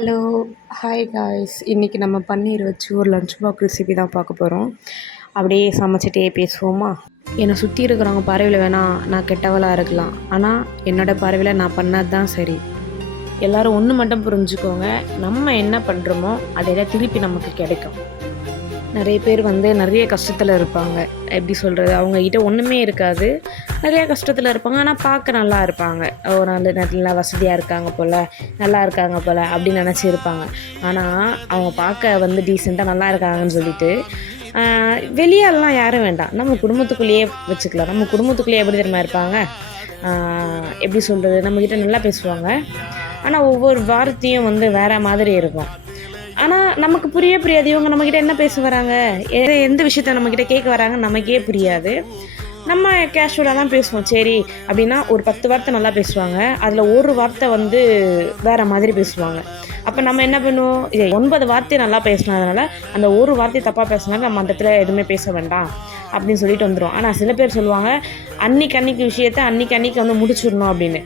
Hello, hi guys. இன்றைக்கி நம்ம பன்னீர் வச்சு ஒரு லஞ்ச் பாக்ஸ் ரெசிபி தான் பார்க்க போகிறோம். அப்படியே சமைச்சிட்டே பேசுவோமா? என்னை சுற்றி இருக்கிறவங்க பார்வையில் வேணால் நான் கெட்டவளாக இருக்கலாம், ஆனால் என்னோடய பார்வையில் நான் பண்ணது தான் சரி. எல்லோரும் ஒன்று மட்டும் புரிஞ்சுக்கோங்க, நம்ம என்ன பண்ணுறோமோ அதையெல்லாம் திருப்பி நமக்கு கிடைக்கும். நிறைய பேர் நிறைய கஷ்டத்தில் இருப்பாங்க. எப்படி சொல்கிறது, அவங்கக்கிட்ட ஒன்றுமே இருக்காது, நிறையா கஷ்டத்தில் இருப்பாங்க, ஆனால் பார்க்க நல்லா இருப்பாங்க. நல்லா வசதியாக இருக்காங்க போல், நல்லா இருக்காங்க போல் அப்படின்னு நினச்சிருப்பாங்க. ஆனால் அவங்க பார்க்க டீசெண்டாக நல்லா இருக்காங்கன்னு சொல்லிட்டு வெளியாலலாம் யாரும் வேண்டாம், நம்ம குடும்பத்துக்குள்ளேயே வச்சுக்கலாம். நம்ம குடும்பத்துக்குள்ளேயே எப்படி தெரியுமா இருப்பாங்க, எப்படி சொல்கிறது, நம்மக்கிட்ட நல்லா பேசுவாங்க, ஆனால் ஒவ்வொரு வார்த்தையும் வேறு மாதிரி இருக்கும். ஆனால் நமக்கு புரியாது இவங்க நம்மக்கிட்ட என்ன பேச வராங்க, எந்த விஷயத்த நம்மக்கிட்ட கேட்க வராங்கன்னு நமக்கே புரியாது. நம்ம கேஷுவலாக தான் பேசுவோம். சரி அப்படின்னா ஒரு 10 வார்த்தை நல்லா பேசுவாங்க, அதில் ஒரு வார்த்தை வேறு மாதிரி பேசுவாங்க. அப்போ நம்ம என்ன பண்ணுவோம், 9 வார்த்தையை நல்லா பேசினதுனால அந்த ஒரு வார்த்தையை தப்பாக பேசினாலும் நம்ம அந்த இடத்துல எதுவுமே பேச வேண்டாம் அப்படின்னு சொல்லிட்டு வந்துடும். ஆனால் சில பேர் சொல்லுவாங்க, அன்னைக்கு விஷயத்த அன்னைக்கு முடிச்சிடணும் அப்படின்னு.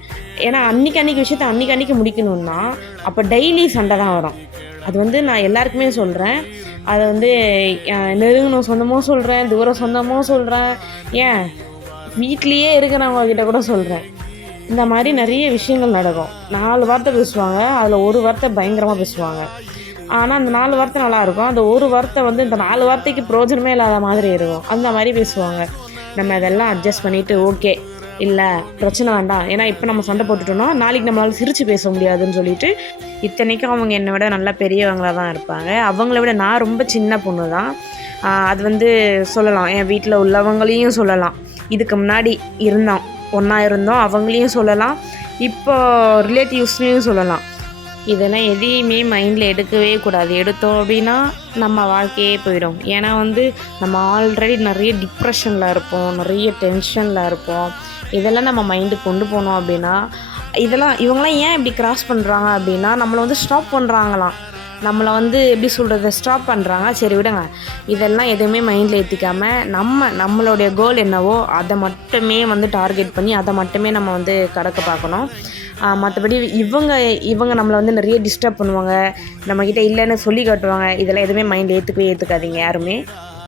ஏன்னா அன்னைக்கு விஷயத்த அன்னைக்கு முடிக்கணும்னா அப்போ டெய்லி சண்டை தான் வரும். அது நான் எல்லாருக்குமே சொல்கிறேன். அதை நெருங்கின சொந்தமும் சொல்கிறேன், தூர சொந்தமும் சொல்கிறேன், ஏன் வீட்லேயே இருக்கிறவங்கக்கிட்ட கூட சொல்கிறேன். இந்த மாதிரி நிறைய விஷயங்கள் நடக்கும். 4 வார்த்தை பேசுவாங்க, அதில் ஒரு வார்த்தை பயங்கரமாக பேசுவாங்க. ஆனால் அந்த 4 வார்த்தை நல்லாயிருக்கும், அந்த ஒரு வார்த்தை இந்த 4 வார்த்தைக்கு பிரயோஜனமே இல்லாத மாதிரி இருக்கும். அந்த மாதிரி பேசுவாங்க. நம்ம அதெல்லாம் அட்ஜஸ்ட் பண்ணிவிட்டு, ஓகே இல்லை பிரச்சனை வேண்டாம், ஏன்னா இப்போ நம்ம சண்டை போட்டுட்டோம்னா நாளைக்கு நம்மளால் சிரித்து பேச முடியாதுன்னு சொல்லிட்டு, இத்தனைக்கும் அவங்க என்னை விட நல்லா பெரியவங்களாக தான் இருப்பாங்க. அவங்கள விட நான் ரொம்ப சின்ன பொண்ணு தான். அது சொல்லலாம், என் வீட்டில் உள்ளவங்களையும் சொல்லலாம், இதுக்கு முன்னாடி ஒன்றா இருந்தோம் அவங்களையும் சொல்லலாம், இப்போ ரிலேட்டிவ்ஸ்லையும் சொல்லலாம். இதெல்லாம் எதையுமே மைண்டில் எடுக்கவே கூடாது. எடுத்தோம் அப்படின்னா நம்ம வாழ்க்கையே போயிடும். ஏன்னா நம்ம ஆல்ரெடி நிறைய டிப்ரெஷனில் இருப்போம், நிறைய டென்ஷனில் இருப்போம். இதெல்லாம் நம்ம மைண்டுக்கு கொண்டு போனோம் அப்படின்னா, இவங்களாம் ஏன் இப்படி கிராஸ் பண்ணுறாங்க அப்படின்னா, நம்மளை ஸ்டாப் பண்ணுறாங்களாம். நம்மளை எப்படி சொல்கிறது, ஸ்டாப் பண்ணுறாங்க. சரி விடுங்க, இதெல்லாம் எதுவுமே மைண்டில் ஏற்றிக்காமல் நம்மளுடைய கோல் என்னவோ அதை மட்டுமே டார்கெட் பண்ணி அதை மட்டுமே நம்ம கடக்க பார்க்கணும். மற்றபடி இவங்க நம்மளை நிறைய டிஸ்டர்ப் பண்ணுவாங்க, நம்மக்கிட்ட இல்லைன்னு சொல்லி காட்டுவாங்க. இதெல்லாம் எதுவுமே மைண்டில் ஏற்றுக்காதீங்க யாருமே.